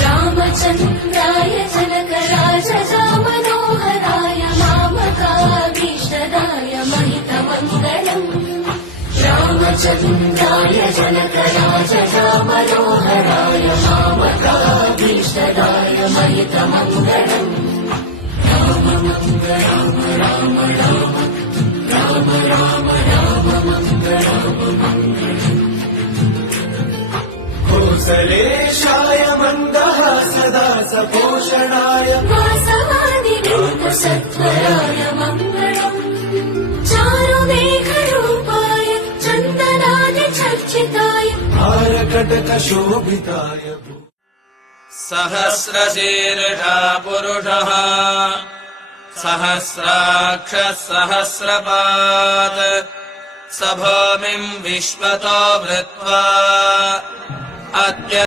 रामचन्द्राय जनकराजमनोहराय मामकाभीष्टदाय महितमङ्गलम् रामचन्द्राय जनकराजमनोहराय मामकाभीष्टदाय महितमङ्गलम् राम राम राम राम राम राम मङ्गलम् कोसलेशाय मन्दहासदा सपोषणाय वासवादिविन्दसत्वराय मङ्गलम् चारुमेघरूपाय चन्दनादिचर्चिताय हारकटकशोभिताय सहस्रशीर्षा पुरुषः सहस्राक्षः सहस्रपात् स भूमिम् विश्वतो वृत्वा